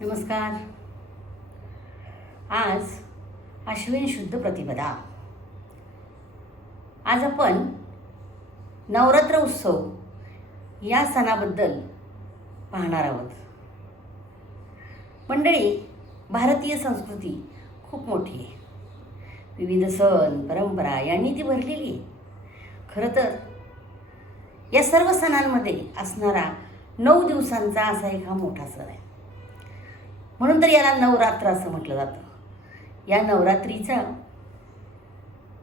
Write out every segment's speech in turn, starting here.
नमस्कार. आज अश्विन शुद्ध प्रतिपदा. आज आपण नवरात्र उत्सव या सणाबद्दल पाहणार आहोत. मंडळी, भारतीय संस्कृती खूप मोठी आहे. विविध सण परंपरा यांनी ती भरलेली आहे. खरं तर या सर्व सणांमध्ये असणारा 9 दिवसांचा असा एक हा मोठा सण आहे. म्हणून तर याला नवरात्र असं म्हटलं जातं. या नवरात्रीचा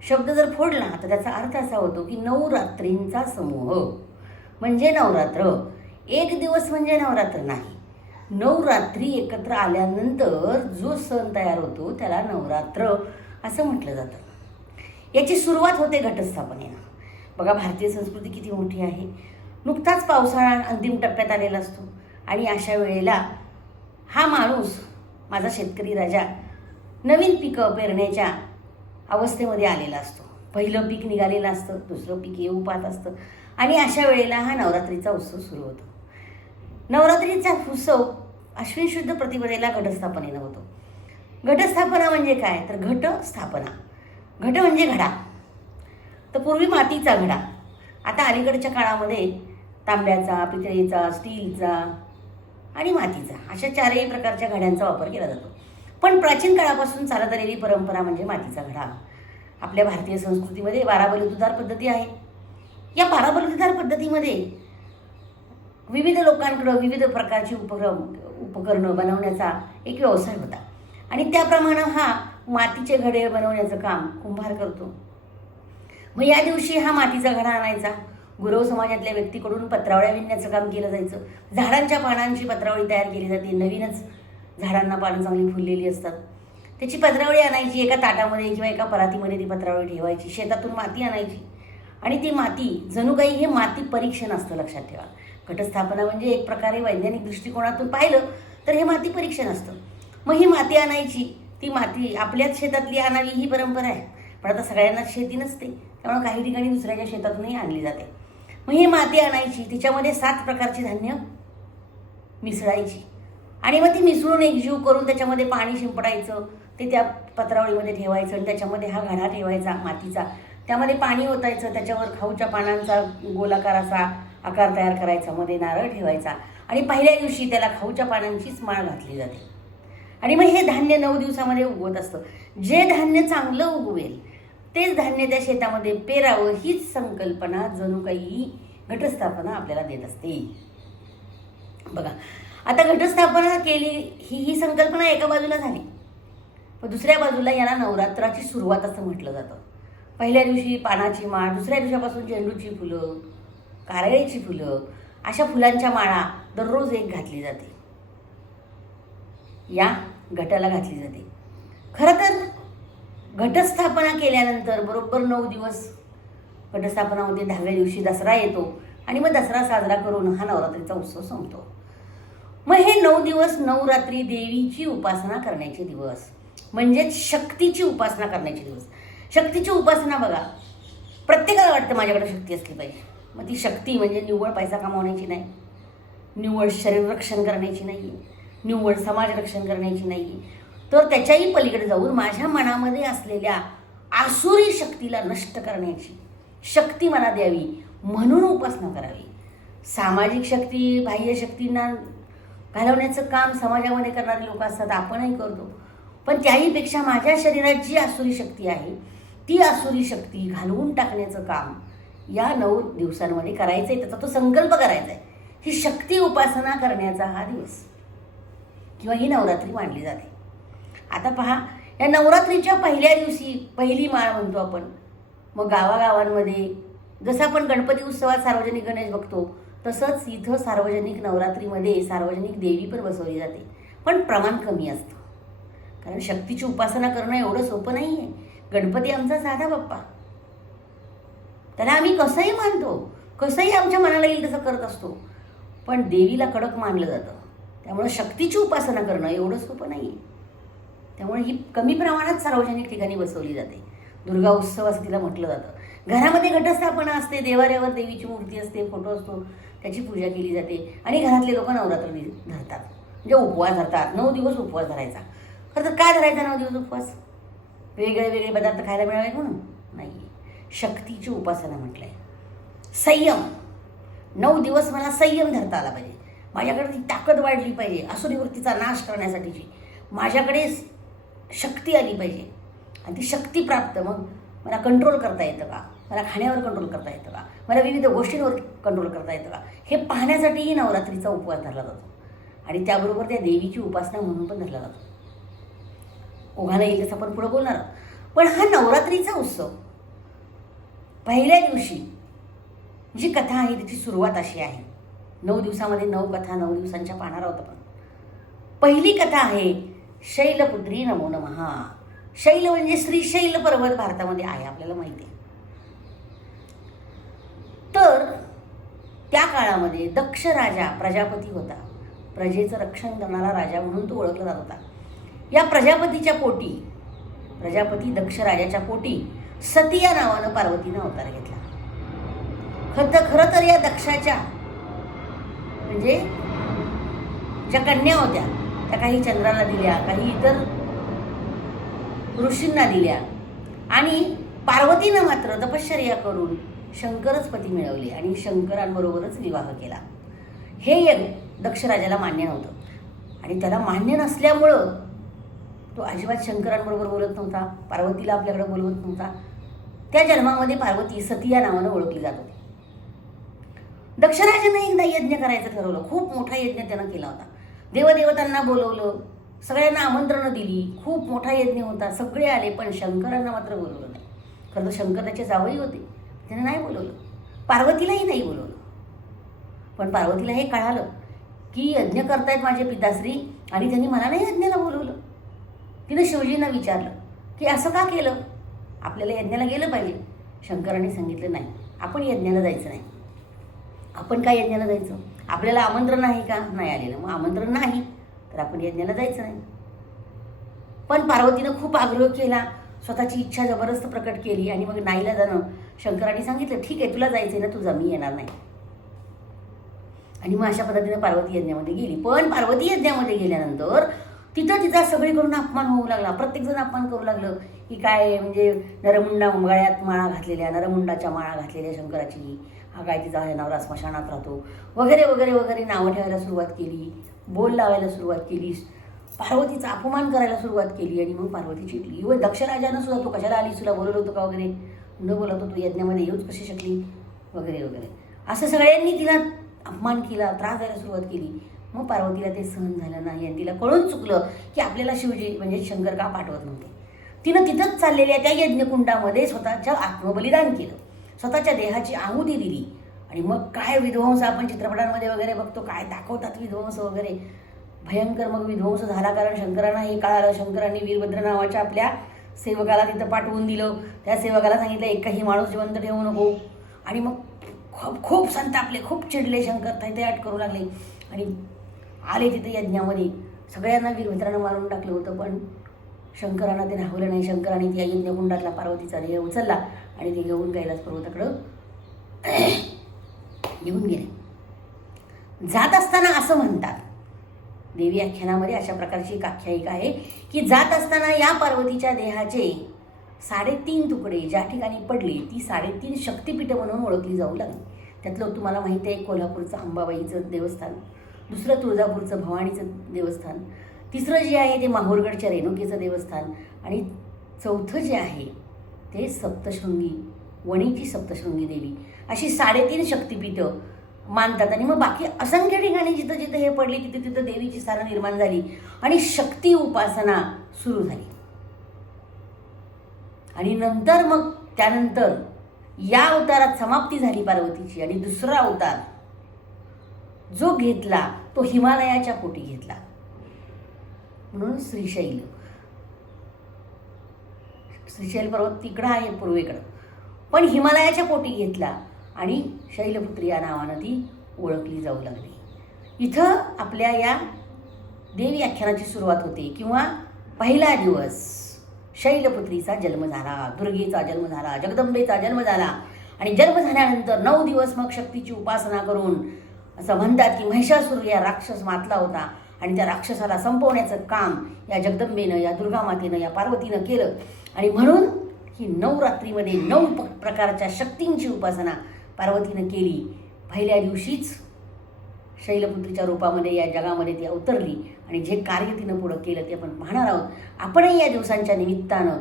शब्द जर फोडला तर त्याचा अर्थ असा होतो की 9 रात्रींचा समूह म्हणजे नवरात्र. एक दिवस म्हणजे नवरात्र नाही. 9 रात्री एकत्र आल्यानंतर जो सण तयार होतो त्याला नवरात्र असं म्हटलं जातं. याची सुरुवात होते घटस्थापनेनं. बघा, भारतीय संस्कृती किती मोठी आहे. नुकताच पावसाळा अंतिम टप्प्यात आलेला असतो आणि अशा वेळेला हा माणूस, माझा शेतकरी राजा, नवीन पिकं पेरण्याच्या अवस्थेमध्ये आलेला असतो. पहिलं पीक निघालेलं असतं, दुसरं पीक येऊ पाहत असतं आणि अशा वेळेला हा नवरात्रीचा उत्सव सुरू होतो. नवरात्रीचा उत्सव अश्विन शुद्ध प्रतिपदेला घटस्थापनेनं होतो. घटस्थापना म्हणजे काय तर घटस्थापना. घट म्हणजे घडा. तर पूर्वी मातीचा घडा, आता अलीकडच्या काळामध्ये तांब्याचा, पितळेचा, स्टीलचा आणि मातीचा अशा 4ही प्रकारच्या घड्यांचा वापर केला जातो. पण प्राचीन काळापासून चालत आलेली परंपरा म्हणजे मातीचा घडा. आपल्या भारतीय संस्कृतीमध्ये 12 बलुतेदार पद्धती आहे. या 12 बलुतेदार पद्धतीमध्ये विविध लोकांकडं विविध प्रकारची उपकरणं बनवण्याचा एक व्यवसाय होता आणि त्याप्रमाणे हा मातीचे घडे बनवण्याचं काम कुंभार करतो. मग या दिवशी हा मातीचा घडा आणायचा. गुरव समाजातल्या व्यक्तीकडून पत्रावळ्या विणण्याचं काम केलं जायचं. झाडांच्या पानांची पत्रावळी तयार केली जाते. नवीनच झाडांना पानं चांगली फुललेली असतात. त्याची पत्रावळी आणायची, एका ताटामध्ये किंवा एका परातीमध्ये ती पत्रावळी ठेवायची. शेतातून माती आणायची आणि ती माती जणू काही हे माती परीक्षण असतं. लक्षात ठेवा, घटस्थापना म्हणजे एक प्रकारे वैज्ञानिक दृष्टिकोनातून पाहिलं तर हे माती परीक्षण असतं. मग ही माती आणायची. ती माती आपल्याच शेतातली आणावी ही परंपरा आहे. पण आता सगळ्यांनाच शेती नसते, त्यामुळे काही ठिकाणी दुसऱ्याच्या शेतातूनही आणली जाते. मग ही माती आणायची, तिच्यामध्ये 7 प्रकारची धान्य मिसळायची आणि मग ती मिसळून एकजीव करून त्याच्यामध्ये पाणी शिंपडायचं. ते त्या पत्रावळीमध्ये ठेवायचं आणि त्याच्यामध्ये हा घडा ठेवायचा मातीचा. त्यामध्ये पाणी ओतायचं, त्याच्यावर खाऊच्या पानांचा गोलाकार असा आकार तयार करायचा, मध्ये नारळ ठेवायचा आणि पहिल्या दिवशी त्याला खाऊच्या पानांचीच माळ घातली जाते. आणि मग हे धान्य 9 दिवसामध्ये उगवत असतं. जे धान्य चांगलं उगवेल तेच धान्य त्या शेतामध्ये पेरावं हीच संकल्पना जणू काही घटस्थापना आपल्याला देत असते. बघा, आता घटस्थापना केली ही संकल्पना एका बाजूला झाली, पण दुसऱ्या बाजूला याला नवरात्राची सुरुवात असं म्हटलं जातं. पहिल्या दिवशी पानाची माळ, दुसऱ्या दिवसापासून झेंडूची फुलं, कारळ्याची फुलं अशा फुलांच्या माळा दररोज एक घातली जाते. या घटाला घातली जाते. खरं तर घटस्थापना केल्यानंतर बरोबर 9 दिवस घटस्थापना होते. 10व्या दिवशी दसरा येतो आणि मग दसरा साजरा करून हा नवरात्रीचा उत्सव संपतो. मग हे 9 दिवस 9 रात्री देवीची उपासना करण्याचे दिवस, म्हणजेच शक्तीची उपासना करण्याचे दिवस. शक्तीची उपासना बघा, प्रत्येकाला वाटतं माझ्याकडे शक्ती असली पाहिजे. मग ती शक्ती म्हणजे निव्वळ पैसा कमावण्याची नाही, निव्वळ शरीर रक्षण करण्याची नाही, निव्वळ समाज रक्षण करण्याची नाही, तर त्याच्याही पलीकडे जाऊन माझ्या मनामध्ये असलेल्या आसुरी शक्तीला नष्ट करण्याची शक्ती मला द्यावी म्हणून उपासना करावी. सामाजिक शक्ती, बाह्य शक्तींना घालवण्याचं काम समाजामध्ये करणारे लोक असतात, आपणही करतो. पण त्याहीपेक्षा माझ्या शरीरात जी आसुरी शक्ती आहे ती आसुरी शक्ती घालवून टाकण्याचं काम या 9 दिवसांमध्ये करायचं आहे. त्याचा तो संकल्प करायचा आहे. ही शक्ती उपासना करण्याचा हा दिवस किंवा ही नवरात्री मानली जाते. आता पहा, या नवरात्रीच्या पहिल्या दिवशी पहिली माळ म्हणतो आपण. मग गावागावांमध्ये जसं आपण गणपती उत्सवात सार्वजनिक गणेश बघतो तसंच इथं सार्वजनिक नवरात्रीमध्ये सार्वजनिक देवी पण बसवली जाते, पण प्रमाण कमी असतं. कारण शक्तीची उपासना करणं एवढं सोपं नाही आहे. गणपती आमचा साधा बाप्पा, त्याला आम्ही कसंही मानतो, कसंही आमच्या मनाला येईल तसं करत असतो, पण देवीला कडक मानलं जातं. त्यामुळे शक्तीची उपासना करणं एवढं सोपं नाही आहे. त्यामुळे ही कमी प्रमाणात सार्वजनिक ठिकाणी बसवली जाते. दुर्गा उत्सव असं तिला म्हटलं जातं. घरामध्ये घटस्थापना असते, देवाऱ्यावर देवीची मूर्ती असते, फोटो असतो, त्याची पूजा केली जाते आणि घरातले लोक नवरात्र धरतात. म्हणजे उपवास धरतात, 9 दिवस उपवास धरायचा. खरं तर काय धरायचा 9 दिवस उपवास? वेगळे वेगळे पदार्थ खायला मिळावे म्हणून नाही. शक्तीची उपासना म्हटलंय. संयम, 9 दिवस मला संयम धरता आला पाहिजे. माझ्याकडे ती ताकद वाढली पाहिजे, असुरी वृत्तीचा नाश करण्यासाठीची माझ्याकडे शक्ती आली पाहिजे. आणि ती शक्ती प्राप्त मग मला कंट्रोल करता येतं का, मला खाण्यावर कंट्रोल करता येतं का, मला विविध गोष्टींवर कंट्रोल करता येतं का, हे पाहण्यासाठीही नवरात्रीचा उपवास धरला जातो. आणि त्याबरोबर त्या देवीची उपासना म्हणून पण धरला जातो. ओघाला येईल तसं आपण पुढं बोलणार. पण हा नवरात्रीचा उत्सव पहिल्या दिवशी जी कथा आहे त्याची सुरुवात अशी आहे. 9 दिवसामध्ये 9 कथा 9 दिवसांच्या पाहणार आहोत आपण. पहिली कथा आहे शैलपुत्री नमो नमः. शैल म्हणजे श्रीशैल पर्वत भारतामध्ये आहे, आपल्याला माहिती आहे. तर त्या काळामध्ये दक्ष राजा प्रजापती होता. प्रजेचं रक्षण करणारा राजा म्हणून तो ओळखला जात होता. या प्रजापतीच्या पोटी, प्रजापती दक्ष राजाच्या पोटी सती या नावानं पार्वतीनं अवतार घेतला. खरं तर या दक्षाच्या म्हणजे ज्या कन्या होत्या त्या काही चंद्राला दिल्या, काही इतर ऋषींना दिल्या. आणि पार्वतीनं मात्र तपश्चर्या करून शंकरच पती मिळवले आणि शंकरांबरोबरच विवाह केला. हे दक्ष राजाला मान्य नव्हतं आणि त्याला मान्य नसल्यामुळं तो अजिबात शंकरांबरोबर बोलत नव्हता, पार्वतीला आपल्याकडे बोलवत नव्हता. त्या जन्मामध्ये पार्वती सती या नावानं ओळखली जात होती. दक्षराजानं एकदा यज्ञ करायचं ठरवलं. खूप मोठा यज्ञ त्यानं केला होता. देवदेवतांना बोलवलं, सगळ्यांना आमंत्रणं दिली. खूप मोठा यज्ञ होता, सगळे आले, पण शंकरांना मात्र बोलवलं नाही. खरं तर शंकर त्याचे जावई होते, त्याने नाही बोलवलं. पार्वतीलाही नाही बोलवलं. पण पार्वतीला हे कळालं की यज्ञ करतायत माझे पिताश्री आणि त्यांनी मला नाही यज्ञाला बोलवलं. तिनं शिवजींना विचारलं की असं का केलं, आपल्याला यज्ञाला गेलं पाहिजे. शंकरांनी सांगितलं नाही, आपण यज्ञाला जायचं नाही. आपण काय यज्ञाला जायचं, आपल्याला आमंत्रण आहे का, नाही आलेलं. मग आमंत्रण नाही तर आपण यज्ञाला जायचं नाही. पण पार्वतीनं खूप आग्रह केला, स्वतःची इच्छा जबरदस्त प्रकट केली आणि मग नाईला जाणं शंकरांनी सांगितलं ठीक आहे तुला जायचं आहे ना, तुझा मी येणार नाही. आणि मग अशा पद्धतीनं पार्वती यज्ञामध्ये गेली. पण पार्वती यज्ञामध्ये गेल्यानंतर तिथं तिचा सगळीकडून अपमान होऊ लागला. प्रत्येकजण अपमान करू लागलं की काय म्हणजे नरमुंडा गळ्यात माळा घातलेल्या, नरमुंडाच्या माळा घातलेल्या शंकराची, हा काय तिचा नवरा स्मशानात राहतो वगैरे वगैरे वगैरे नावं ठेवायला सुरुवात केली, बोल लावायला सुरुवात केली, पार्वतीचा अपमान करायला सुरुवात केली. आणि मग पार्वती चिडली. व दक्षराजानं सुद्धा तू कशाला आली, तुला बोलवलं होतं का वगैरे, न बोलवतो तू यज्ञामध्ये येऊच कशी शकली वगैरे वगैरे असं सगळ्यांनी तिला अपमान केला, त्रास द्यायला सुरुवात केली. मग पार्वतीला ते सहन झालं नाही आणि तिला कळून चुकलं की आपल्याला शिवजी म्हणजे शंकर का पाठवत नव्हते. तिनं तिथंच चाललेल्या त्या यज्ञकुंडामध्ये स्वतःचं आत्मबलिदान केलं, स्वतःच्या देहाची आहुती दिली. आणि मग काय विध्वंस आपण चित्रपटांमध्ये वगैरे बघतो, काय दाखवतात विध्वंस वगैरे, भयंकर मग विध्वंस झाला. कारण शंकरांना हे कळालं. शंकरांनी वीरभद्र नावाच्या आपल्या सेवकाला तिथं पाठवून दिलं. त्या सेवकाला सांगितलं एकही माणूस जिवंत ठेवू नको. आणि मग खूप खूप संतापले, खूप चिडले शंकर, तैतयाट करू लागले आणि आले तिथे यज्ञामध्ये. सगळ्यांना वीरभद्रानं मारून टाकलं होतं पण शंकरांना ते राहवलं नाही. शंकराने त्या यज्ञकुंडातला पार्वतीचा देह उचलला आणि ते घेऊन कैलास पर्वताकडं घेऊन गेले. जात असताना असं म्हणतात, देवी आख्यानामध्ये अशा प्रकारची एक आख्यायिका आहे की जात असताना या पार्वतीच्या देहाचे 3.5 तुकडे ज्या ठिकाणी पडले ती 3.5 शक्तिपीठं म्हणून ओळखली जाऊ लागली. त्यातलं तुम्हाला माहिती आहे कोल्हापूरचं अंबाबाईचं देवस्थान, दुसरं तुळजापूरचं भवानीचं देवस्थान, तिसरं जे आहे ते माहूरगडच्या रेणुकेचं देवस्थान आणि चौथं जे आहे ते सप्तशृंगी वणीची सप्तशृंगी देवी, अशी 3.5 शक्तिपीठं मानतात. आणि मग बाकी असंख्य ठिकाणी जिथं जिथं हे पडली तिथं तिथं देवीची स्थानं निर्माण झाली आणि शक्ती उपासना सुरू झाली. आणि नंतर मग त्यानंतर या अवतारात समाप्ती झाली पार्वतीची आणि दुसरा अवतार जो घेतला तो हिमालयाच्या पोटी घेतला, म्हणून श्रीशैल. श्रीशैल पर्वत तिकडं आहे पूर्वेकडं, पण हिमालयाच्या पोटी घेतला आणि शैलपुत्री या नावानं ती ओळखली जाऊ लागली. इथं आपल्या या देवी आख्यानाची सुरुवात होते किंवा पहिला दिवस शैलपुत्रीचा जन्म झाला, दुर्गेचा जन्म झाला, जगदंबेचा जन्म झाला. आणि जन्म झाल्यानंतर 9 दिवस मग शक्तीची उपासना करून असं म्हणतात की महिषासुर या राक्षस मातला होता आणि त्या राक्षसाला संपवण्याचं काम या जगदंबेनं, या दुर्गामातेनं, या पार्वतीनं केलं. आणि म्हणून ही नवरात्रीमध्ये 9 प्रकारच्या शक्तींची उपासना पार्वतीनं केली. पहिल्या दिवशीच शैलपुत्रीच्या रूपामध्ये या जगामध्ये ती अवतरली आणि जे कार्य तिनं पुढं केलं ते आपण पाहणार आहोत. आपणही या दिवसांच्या निमित्तानं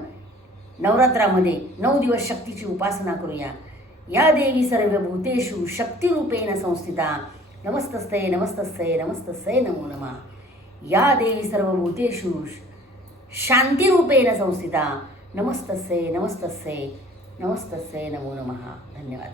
नवरात्रामध्ये 9 दिवस शक्तीची उपासना करूया. या देवी सर्वभूतेषु शक्तिरूपेण संस्थिता नमस्तस्ते नमस्तस्ते नमस्तस्ते नमो नमः. या देवी सर्वभूतेषु शांतिरूपेण संस्थिता नमस्तस्ते नमस्तस्ते नमस्तस्ते नमो नमः. धन्यवाद.